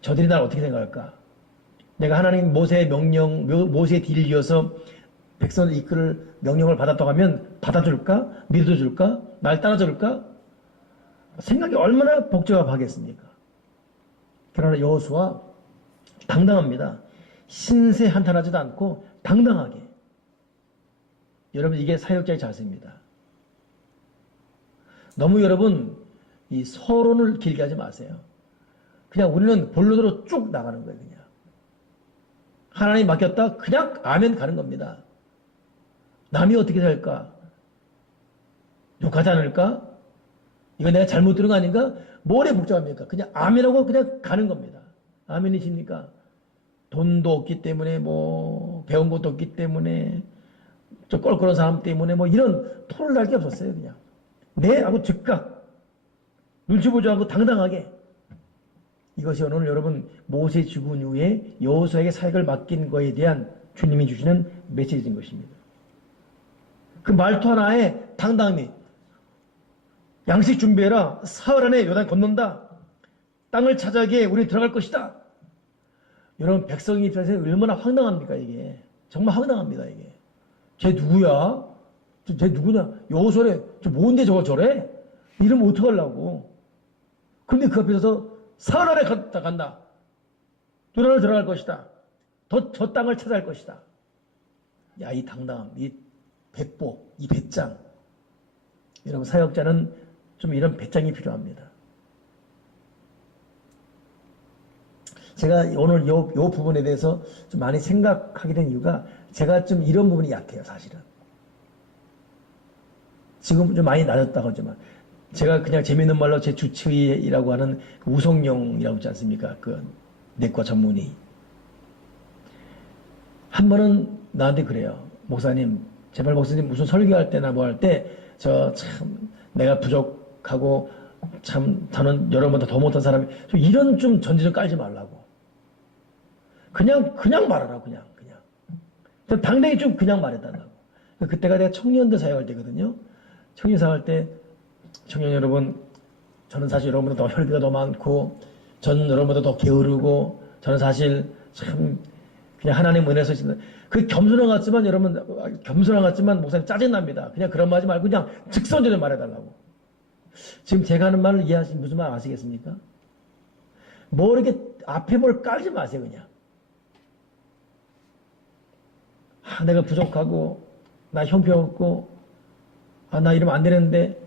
저들이 날 어떻게 생각할까? 내가 하나님 모세의 명령, 모세의 뒤를 이어서 백성을 이끌 명령을 받았다고 하면 받아줄까? 믿어줄까? 날 따라줄까? 생각이 얼마나 복잡하겠습니까? 그러나 여호수아 당당합니다. 신세 한탄하지도 않고 당당하게. 여러분 이게 사역자의 자세입니다. 너무 여러분 이 서론을 길게 하지 마세요. 그냥 우리는 본론으로 쭉 나가는 거예요. 그냥 하나님 맡겼다 그냥 아멘 가는 겁니다. 남이 어떻게 살까? 욕하지 않을까? 이거 내가 잘못 들은 거 아닌가? 뭐래 복잡합니까? 그냥 아멘하고 그냥 가는 겁니다. 아멘이십니까? 돈도 없기 때문에 배운 것도 없기 때문에 좀 껄끄러운 사람 때문에 이런 토를 날 게 없었어요. 그냥 네 하고 즉각 눈치 보지 않고 당당하게. 이것이 오늘 여러분 모세 죽은 이후에 여호수아에게 사역을 맡긴 거에 대한 주님이 주시는 메시지인 것입니다. 그 말투 하나에 당당히 양식 준비해라. 사흘 안에 요단 건넌다. 땅을 차지하기에 우리 들어갈 것이다. 여러분 백성 입장에서 얼마나 황당합니까 이게. 정말 황당합니다 이게. 쟤 누구야? 쟤 누구냐? 여호수아래. 저 뭔데 저거 저래? 이러면 어떡하려고. 근데 그 앞에서 사흘 안에 간다. 요단을 들어갈 것이다. 저 땅을 차지할 것이다. 야, 이 당당함, 이 배포, 이 배짱. 여러분 사역자는 좀 이런 배짱이 필요합니다. 제가 오늘 요 부분에 대해서 좀 많이 생각하게 된 이유가 제가 좀 이런 부분이 약해요, 사실은. 지금 좀 많이 낮았다고 하지만 제가 그냥 재미있는 말로 제 주치의라고 하는 우성룡이라고 있지 않습니까? 그 내과 전문의. 한 번은 나한테 그래요. 목사님, 제발 목사님 무슨 설교할 때나 뭐 할 때 저 참 내가 부족하고 참 저는 여러분보다 더 못한 사람이 좀 이런 좀 전제 좀 깔지 말라고. 그냥 말하라 그냥. 당당히 좀 그냥 말해달라고. 그때가 내가 청년들 사역할 때거든요. 청년 사역할 때 청년 여러분, 저는 사실 여러분보다 더 혈기가 더 많고 저는 여러분보다 더 게으르고 저는 사실 참 그냥 하나님 은혜에서 그 겸손한 것 같지만 여러분 겸손한 것 같지만 목사님 짜증납니다. 그냥 그런 말 하지 말고 그냥 직선적으로 말해달라고. 지금 제가 하는 말을 이해하시면 무슨 말 아시겠습니까? 뭐 이렇게 앞에 뭘 깔지 마세요 그냥. 내가 부족하고 나 형편없고 나 이러면 안 되는데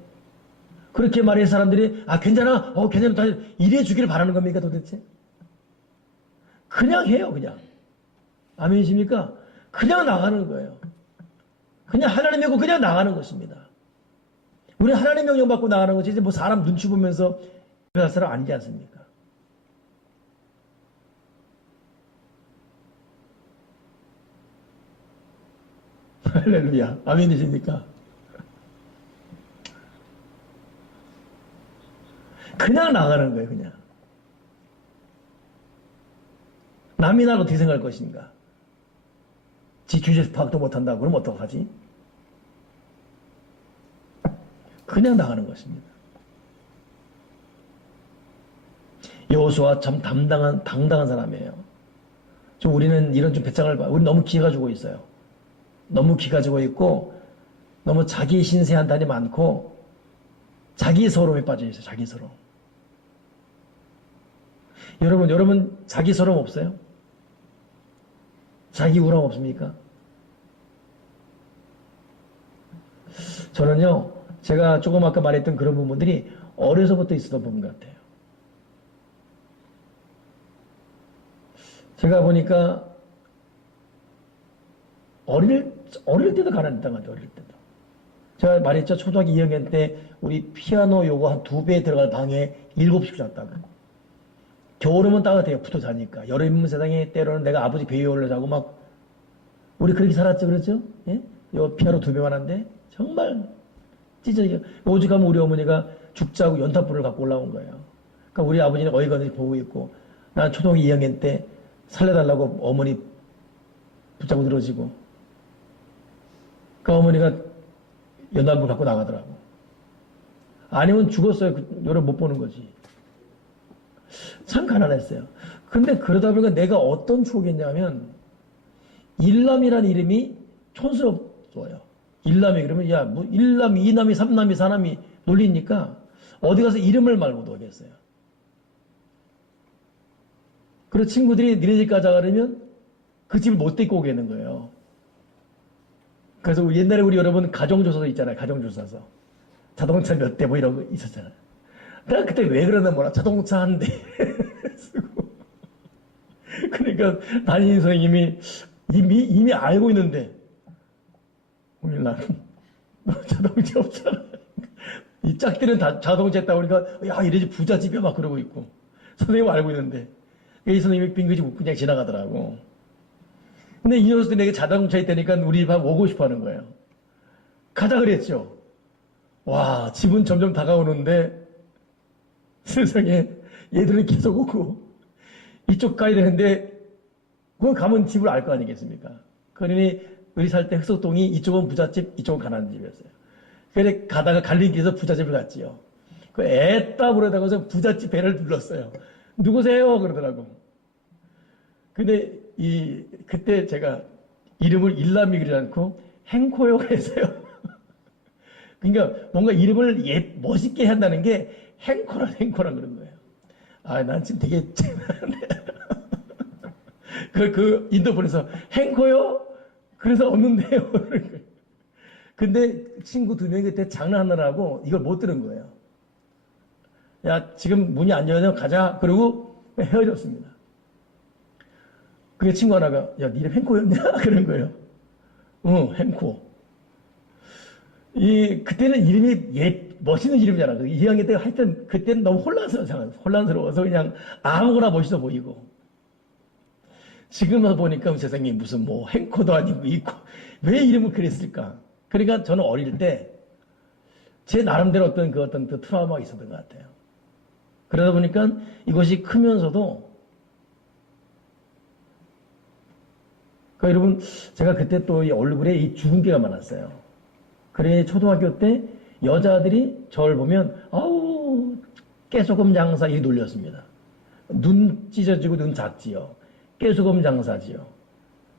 그렇게 말해 사람들이 아 괜찮아 괜찮아 이래 주기를 바라는 겁니까 도대체? 그냥 해요 그냥. 아멘이십니까? 그냥 나가는 거예요. 그냥 하나님 믿고 그냥 나가는 것입니다. 우리 하나님 명령 받고 나가는 거지 이제 뭐 사람 눈치 보면서 할 사람 아니지 않습니까? 할렐루야. 아멘이십니까? 그냥 나가는 거예요, 그냥. 남이 날 어떻게 생각할 것인가? 지 주제 파악도 못한다고 그러면 어떡하지? 그냥 나가는 것입니다. 여호수아 참 당당한 사람이에요. 좀 우리는 이런 좀 배짱을 봐. 우리 너무 기 가지고 있어요. 너무 기 가지고 있고, 너무 자기 신세한탄이 많고, 자기 서러움에 빠져 있어요. 자기 서러움. 여러분 자기 서러움 없어요? 자기 우람 없습니까? 저는요, 제가 조금 아까 말했던 그런 부분들이 어려서부터 있었던 부분 같아요. 제가 보니까 어릴 때도 가난했던 것 같아요. 어릴 때도. 제가 말했죠. 초등학교 2학년 때 우리 피아노 요거 한 2배 들어갈 방에 7씩 잤다고. 겨울이면 따뜻해요. 붙어 자니까. 여름이면 세상에 때로는 내가 아버지 배에 올려 자고 막 우리 그렇게 살았죠. 그렇죠? 예? 요 피아노 2배만 한데 정말 찢어지게. 오죽하면 우리 어머니가 죽자고 연탄불을 갖고 올라온 거예요. 그러니까 우리 아버지는 어이없이 보고 있고 난 초등학교 2학년 때 살려달라고 어머니 붙잡고 늘어지고 그 어머니가 연탄불 갖고 나가더라고. 아니면 죽었어요. 여름 못 보는 거지. 참 가난했어요. 근데 그러다 보니까 내가 어떤 추억이었냐면 일남이라는 이름이 촌스럽어요. 일남이 그러면 야, 뭐 1남이, 2남이, 3남이, 4남이 놀리니까 어디 가서 이름을 말고도 하겠어요. 그래서 친구들이 니네 집 가자 그러면 그 집을 못 데리고 오겠는 거예요. 그래서 옛날에 우리 여러분 가정조사서 있잖아요. 가정조사서. 자동차 몇 대 뭐 이런 거 있었잖아요. 내가 그때 왜 그러나 몰라. 자동차 한 대 쓰고. 그러니까 담임 선생님이 이미 알고 있는데 오늘 나는 너 자동차 없잖아. 이 짝들은 다 자동차 있다 보니까 야 이래지 부잣집이야 막 그러고 있고 선생님은 알고 있는데 이 선생님이 빙그지 웃고 그냥 지나가더라고. 근데 이 녀석들이 내게 자동차 있다니까 우리 집 오고 싶어 하는 거예요. 가자 그랬죠. 와 집은 점점 다가오는데 세상에 얘들은 계속 오고 이쪽 가야 되는데 거기 가면 집을 알 거 아니겠습니까? 그러니 우리 살 때 흑석동이 이쪽은 부잣집 이쪽은 가난한 집이었어요. 그래 가다가 갈림길에서 부잣집을 갔지요. 그 애따 부르다가서 부잣집 배를 눌렀어요. 누구세요? 그러더라고. 근데 그때 제가 이름을 일남이 그리지 않고 행코요 그랬어요. 그러니까 뭔가 이름을 멋있게 한다는 게 행코란 그런 거예요. 아, 난 지금 되게 그 인터폰에서 행코요? 그래서 없는데요. 근데 친구 2명이 그때 장난하느라고 이걸 못 들은 거예요. 야, 지금 문이 안 열려 가자. 그러고 헤어졌습니다. 그게 친구 하나가 야, 네 이름 행코였냐? 그런 거예요. 응, 행코. 그때는 이름이 멋있는 이름이잖아. 2학년 때 하여튼 그때는 너무 혼란스러워서 그냥 아무거나 멋있어 보이고. 지금 와서 보니까 세상에 무슨 뭐 행코도 아니고 있고 왜 이름을 그랬을까? 그러니까 저는 어릴 때 제 나름대로 어떤 그 트라우마가 있었던 것 같아요. 그러다 보니까 이것이 크면서도 그러니까 여러분 제가 그때 또 이 얼굴에 이 주근깨가 많았어요. 그래 초등학교 때 여자들이 저를 보면 아우 깨소금 장사 이 놀렸습니다. 눈 찢어지고 눈 작지요. 깨소금 장사지요.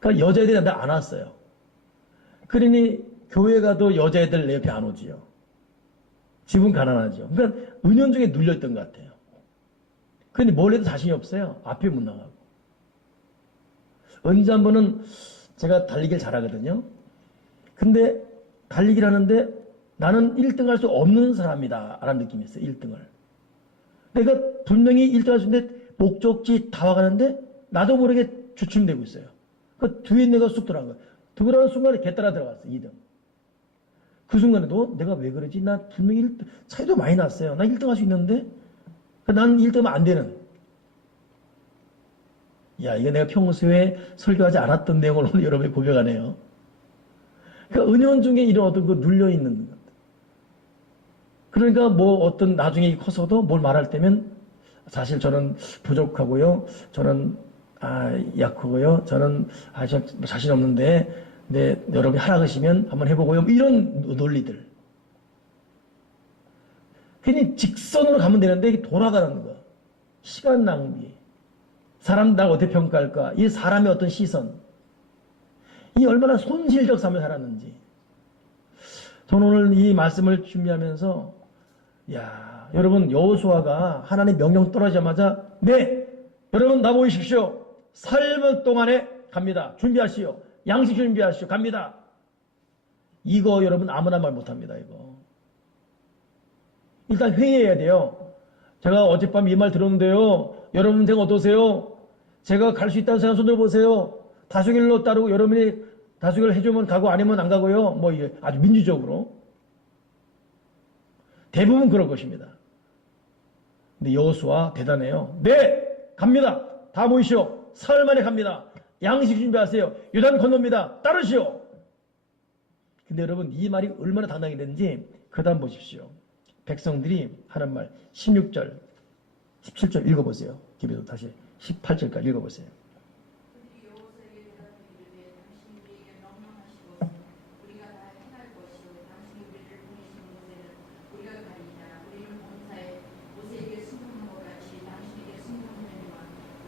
그러니까 여자애들이 나 안 왔어요. 그러니 교회 가도 여자애들 내 옆에 안 오지요. 집은 가난하죠. 그러니까 은연중에 눌렸던 것 같아요. 근데 뭘 해도 자신이 없어요. 앞에 못 나가고. 언제 한 번은 제가 달리기를 잘하거든요. 근데 달리기를 하는데 나는 1등 할 수 없는 사람이다 라는 느낌이 있어요. 1등을. 내가 분명히 1등 할 수 있는데 목적지 다 와가는데 나도 모르게 주춤되고 있어요. 그 뒤에 내가 쑥 들어간 거예요. 들어가는 순간에 개 따라 들어갔어. 2등. 그 순간에도 내가 왜 그러지? 나 분명히 1등, 차이도 많이 났어요. 나 1등 할 수 있는데 난 1등하면 안 되는. 야, 이거 내가 평소에 설교하지 않았던 내용을 오늘 여러분이 고백하네요. 그러니까 은연 중에 이런 어떤 그 눌려있는 것. 그러니까 뭐 어떤 나중에 커서도 뭘 말할 때면 사실 저는 부족하고요. 저는 약하고요. 저는 자신 없는데 네, 여러분이 하락하시면 한번 해보고요. 이런 논리들. 괜히 직선으로 가면 되는데 돌아가는 거. 시간 낭비. 사람 날 어떻게 평가할까? 이 사람의 어떤 시선. 이 얼마나 손실적 삶을 살았는지. 저는 오늘 이 말씀을 준비하면서 야, 여러분 여호수아가 하나님 명령 떨어지자마자 네, 여러분 나 모이십시오. 3일 동안에 갑니다. 준비하시오. 양식 준비하시오. 갑니다. 이거 여러분 아무나 말 못합니다. 이거. 일단 회의해야 돼요. 제가 어젯밤 이 말 들었는데요. 여러분 생각 어떠세요? 제가 갈 수 있다는 생각 손들어 보세요. 다수결로 따르고 여러분이 다수결 해주면 가고 아니면 안 가고요. 뭐 이게 아주 민주적으로. 대부분 그럴 것입니다. 근데 여호수아 대단해요. 네, 갑니다. 다 모이시오. 사흘 만에 갑니다. 양식 준비하세요. 요단 건너입니다. 따르시오. 근데 여러분 이 말이 얼마나 당당히 됐는지 그 다음 보십시오. 백성들이 하는 말 16절, 17절 읽어보세요. 기비도 다시 18절까지 읽어보세요. 그들이 여호수아에게 대답하여 이르되 당신이 우리에게 명령하시고 우리가 다 행할 것이요 당신이 우리를 보내신 곳에는 우리가 가리이다. 우리는 본사에 모세에게 순종한 것 같이 당신에게 순종하려니와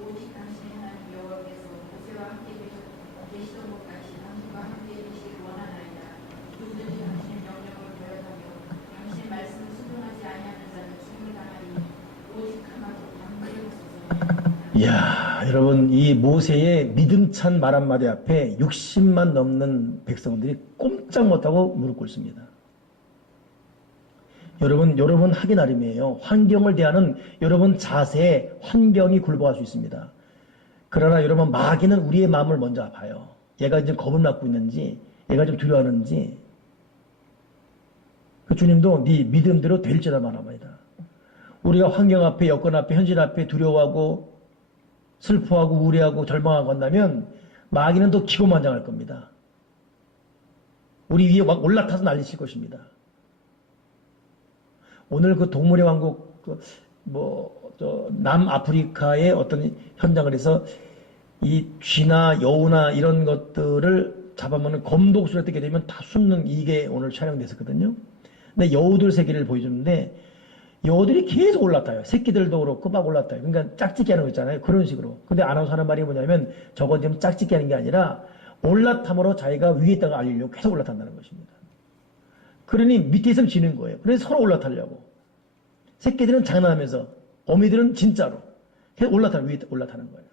오직 당신의 하나님 여호와께서 모세와 함께 계시던 것 같이 당신과 함께 계시기를 원하나이다. 그들이 당신의 명령을 거역하며 당신의 말씀을 순종하지 아니하는 자는 죽음을 당하니 오직 하나도 담대하소서. 이야, 여러분 이 모세의 믿음찬 말 한마디 앞에 60만 넘는 백성들이 꼼짝 못하고 무릎 꿇습니다. 여러분 하기 나름이에요. 환경을 대하는 여러분 자세에 환경이 굴복할 수 있습니다. 그러나 여러분 마귀는 우리의 마음을 먼저 봐요. 얘가 이제 겁을 맡고 있는지, 얘가 좀 두려워하는지. 그 주님도 네 믿음대로 될지라 말합니다. 우리가 환경 앞에, 여건 앞에, 현실 앞에 두려워하고 슬퍼하고 우울해하고 절망하고 한다면 마귀는 또 기고만장할 겁니다. 우리 위에 막 올라타서 난리칠 것입니다. 오늘 그 동물의 왕국 남아프리카의 어떤 현장을 해서 이 쥐나 여우나 이런 것들을 잡아먹는 검독수를 뜯게 되면 다 숨는 이게 오늘 촬영됐었거든요. 근데 여우들 새끼를 보여주는데 여우들이 계속 올라타요. 새끼들도 그렇고 막 올라타요. 그러니까 짝짓기 하는 거 있잖아요. 그런 식으로. 근데 아나운서 하는 말이 뭐냐면 저건 지금 짝짓기 하는 게 아니라 올라탐으로 자기가 위에 있다가 알리려고 계속 올라탄다는 것입니다. 그러니 밑에 있으면 지는 거예요. 그래서 서로 올라타려고. 새끼들은 장난하면서 어미들은 진짜로 계속 위에 올라타는 거예요.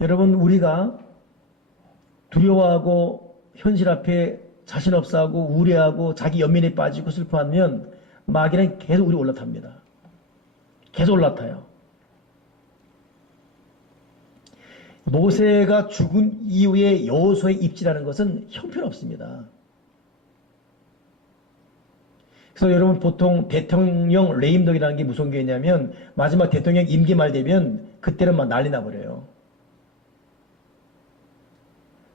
여러분 우리가 두려워하고 현실 앞에 자신 없어하고 우울해하고 자기 연민에 빠지고 슬퍼하면 마귀는 계속 우리 올라탑니다. 계속 올라타요. 모세가 죽은 이후에 여호수아의 입지라는 것은 형편없습니다. 그래서 여러분 보통 대통령 레임덕이라는 게 무슨 게 있냐면 마지막 대통령 임기 말 되면 그때는 막 난리 나버려요.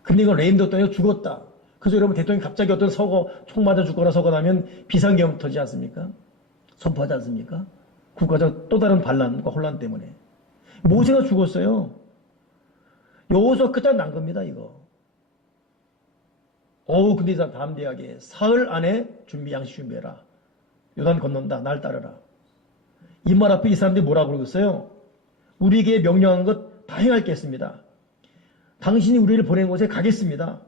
근데 이건 레임덕 때문에 죽었다. 그래서 여러분 대통령이 갑자기 어떤 총 맞아 죽거나 서거 나면 비상계엄 터지지 않습니까? 선포하지 않습니까? 국가적 또 다른 반란과 혼란 때문에. 모세가 죽었어요. 여호수아 끝장 난 겁니다, 이거. 근데 이 사람 담대하게 사흘 안에 양식 준비해라. 요단 건넌다. 날 따르라. 이 말 앞에 이 사람들이 뭐라고 그러겠어요? 우리에게 명령한 것 다 행하겠습니다. 당신이 우리를 보낸 곳에 가겠습니다.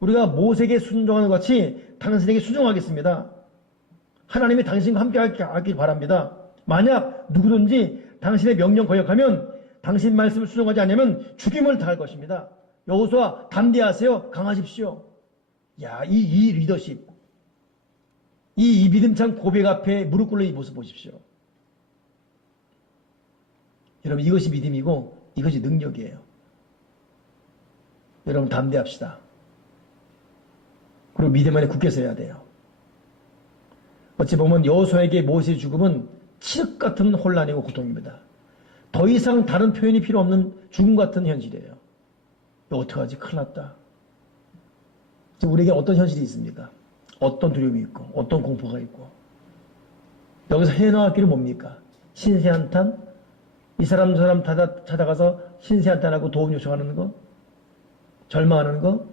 우리가 모세에게 순종하는 것 같이 당신에게 순종하겠습니다. 하나님이 당신과 함께 하길 바랍니다. 만약 누구든지 당신의 명령 거역하면 당신 말씀을 순종하지 않으면 죽임을 당할 것입니다. 여호수아 담대하세요. 강하십시오. 야, 이 리더십, 이 믿음찬 고백 앞에 무릎 꿇는 이 모습 보십시오. 여러분, 이것이 믿음이고 이것이 능력이에요. 여러분, 담대합시다. 그리고 믿음 안에 굳게 서야 돼요. 어찌 보면 여호수아에게 모세의 죽음은 칠흑 같은 혼란이고 고통입니다. 더 이상 다른 표현이 필요 없는 죽음 같은 현실이에요. 어떡하지? 큰일 났다. 지금 우리에게 어떤 현실이 있습니까? 어떤 두려움이 있고 어떤 공포가 있고. 여기서 해나갈 길은 뭡니까? 신세한탄? 이 사람 저 사람 찾아가서 신세한탄하고 도움 요청하는 거? 절망하는 거?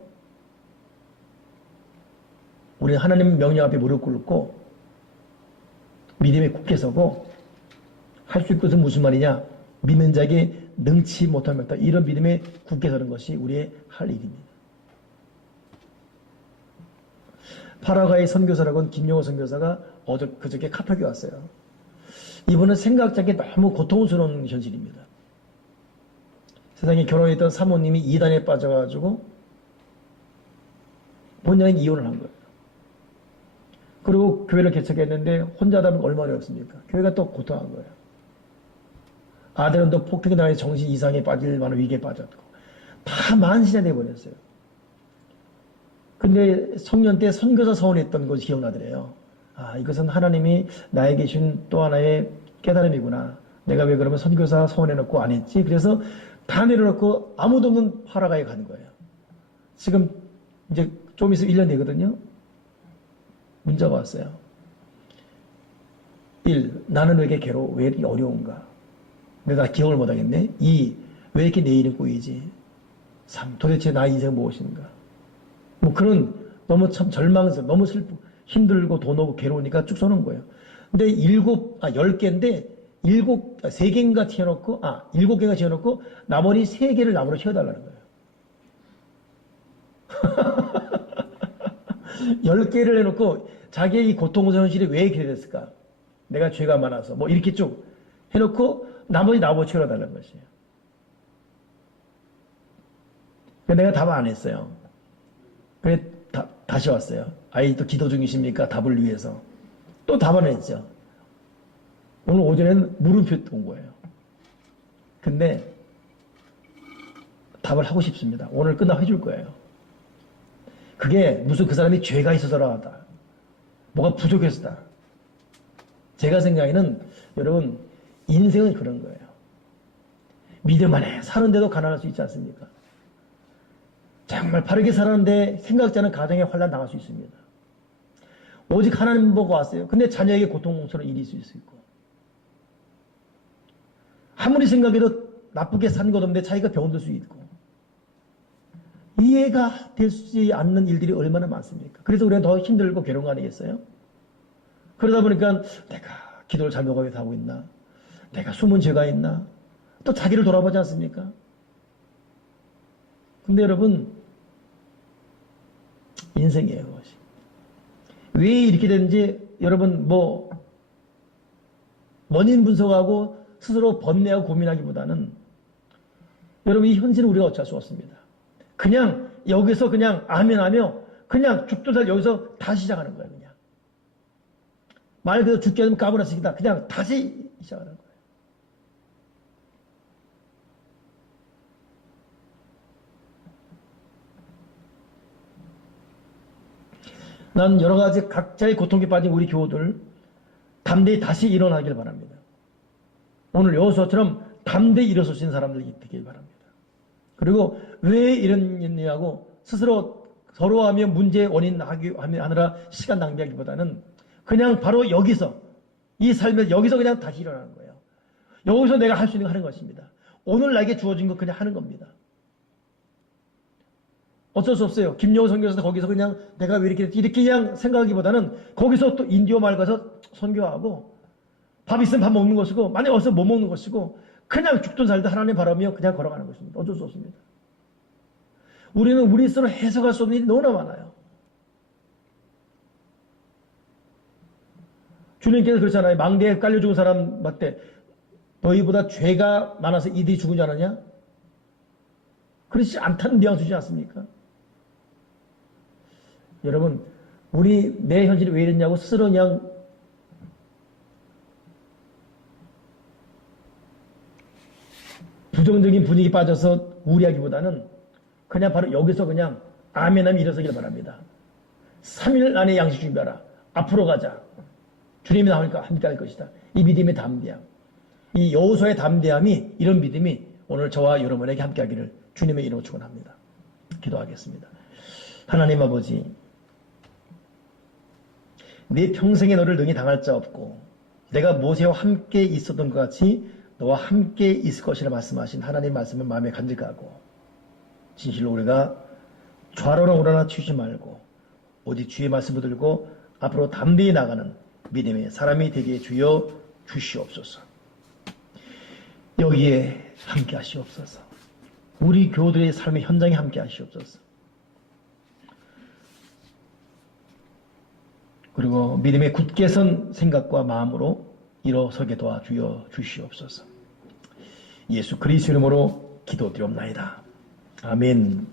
우리는 하나님 명령 앞에 무릎 꿇고 믿음에 굳게 서고 할 수 있는 것은 무슨 말이냐? 믿는 자에게 능치 못할 수 없다. 이런 믿음에 굳게 서는 것이 우리의 할 일입니다. 파라과이 선교사라고는 김용호 선교사가 그저께 카톡이 왔어요. 이분은 생각지 않게 너무 고통스러운 현실입니다. 세상에 결혼했던 사모님이 이단에 빠져가지고 본인이 이혼을 한 거예요. 그리고 교회를 개척했는데 혼자 하다 보면 얼마나 어렵습니까? 교회가 또 고통한 거예요. 아들은 또 폭행에 당해 정신 이상에 빠질 만한 위기에 빠졌고 다 만신이 돼버렸어요. 근데 성년 때 선교사 서원했던 것이 기억나더래요. 아, 이것은 하나님이 나에게 주신 또 하나의 깨달음이구나. 내가 왜 그러면 선교사 서원해놓고 안 했지? 그래서 다 내려놓고 아무도 없는 파라과이에 가는 거예요. 지금 이제 좀 있으면 1년 되거든요. 문자가 왔어요. 1. 나는 왜 이렇게 괴로워? 왜 이렇게 어려운가? 근데 나 기억을 못하겠네. 2. 왜 이렇게 내 이름 꼬이지? 3. 도대체 나의 인생은 무엇인가? 뭐 그런 너무 참 절망스러워, 너무 슬프고 힘들고 돈 없고 괴로우니까 쭉 써놓은 거예요. 근데 10개인데 3개인가 튀어놓고 7개가 튀어놓고 나머지 3개를 나무로 튀어달라는 거예요. 10개를 해놓고 자기의 이 고통스러운 현실이 왜 이렇게 됐을까? 내가 죄가 많아서 뭐 이렇게 쭉 해놓고 나머지 나무로 튀어달라는 것이에요. 내가 답을 안 했어요. 그래 다시 왔어요. 아이 또 기도 중이십니까? 답을 위해서. 또 답 안 했죠. 오늘 오전에는 물음표 온 거예요. 근데 답을 하고 싶습니다. 오늘 끝나고 해줄 거예요. 그게 무슨 그 사람이 죄가 있어서라다. 뭐가 부족해서다. 제가 생각에는 여러분 인생은 그런 거예요. 믿음 안에 사는데도 가난할 수 있지 않습니까? 정말 바르게 살았는데 생각지 않은 가정에 환난 당할 수 있습니다. 오직 하나님 보고 왔어요. 근데 자녀에게 고통스러운 일이 있을 수 있고 아무리 생각해도 나쁘게 산 것 없는데 자기가 병들 수 있고 이해가 되지 않는 일들이 얼마나 많습니까? 그래서 우리가 더 힘들고 괴로운 거 아니겠어요? 그러다 보니까 내가 기도를 잘못하게 하고 있나? 내가 숨은 죄가 있나? 또 자기를 돌아보지 않습니까? 근데 여러분 인생이에요. 그것이. 왜 이렇게 되는지 여러분 원인 분석하고 스스로 번뇌하고 고민하기보다는 여러분 이 현실은 우리가 어쩔 수 없습니다. 그냥 여기서 그냥 아멘하며 그냥 죽도 살 여기서 다시 시작하는 거예요. 그냥 말 그대로 죽게 되면 까불어지기다. 그냥 다시 시작하는 거예요. 난 여러 가지 각자의 고통에 빠진 우리 교우들 담대히 다시 일어나길 바랍니다. 오늘 여호수아처럼 담대히 일어설 수 있는 사람들이 되길 바랍니다. 그리고 왜 이러냐고 스스로 서로하며 문제의 원인 하느라 시간 낭비하기보다는 그냥 바로 여기서 이 삶에서 여기서 그냥 다시 일어나는 거예요. 여기서 내가 할 수 있는 거 하는 것입니다. 오늘 나에게 주어진 거 그냥 하는 겁니다. 어쩔 수 없어요. 김용호 선교사도 거기서 그냥 내가 왜 이렇게 그냥 생각하기보다는 거기서 또 인디오 마을 가서 선교하고 밥 있으면 밥 먹는 것이고 만약에 없으면 못 먹는 것이고 그냥 죽든 살든 하나님 바라며 그냥 걸어가는 것입니다. 어쩔 수 없습니다. 우리는 우리 스스로 해석할 수 없는 일이 너무나 많아요. 주님께서 그렇잖아요. 망대에 깔려 죽은 사람 맞대. 너희보다 죄가 많아서 이들이 죽은 줄 아느냐? 그렇지 않다는 뉘앙스지 않습니까? 여러분, 내 현실이 왜 이랬냐고 스스로 그냥 부정적인 분위기 빠져서 우려하기보다는 그냥 바로 여기서 그냥 아멘하며 일어서길 바랍니다. 3일 안에 양식 준비하라. 앞으로 가자. 주님이 나오니까 함께 할 것이다. 이 믿음의 담대함. 이 여호수아의 담대함이, 이런 믿음이 오늘 저와 여러분에게 함께 하기를 주님의 이름으로 축원합니다. 기도하겠습니다. 하나님 아버지, 내 평생에 너를 능히 당할 자 없고 내가 모세와 함께 있었던 것 같이 너와 함께 있을 것이라 말씀하신 하나님 말씀을 마음에 간직하고 진실로 우리가 좌로나 우로나 치우지 말고 오직 주의 말씀을 들고 앞으로 담대히 나가는 믿음의 사람이 되게 주여 주시옵소서. 여기에 함께 하시옵소서. 우리 교우들의 삶의 현장에 함께 하시옵소서. 그리고 믿음의 굳게 선 생각과 마음으로 일어서게 도와주여 주시옵소서. 예수 그리스도 이름으로 기도드리옵나이다. 아멘.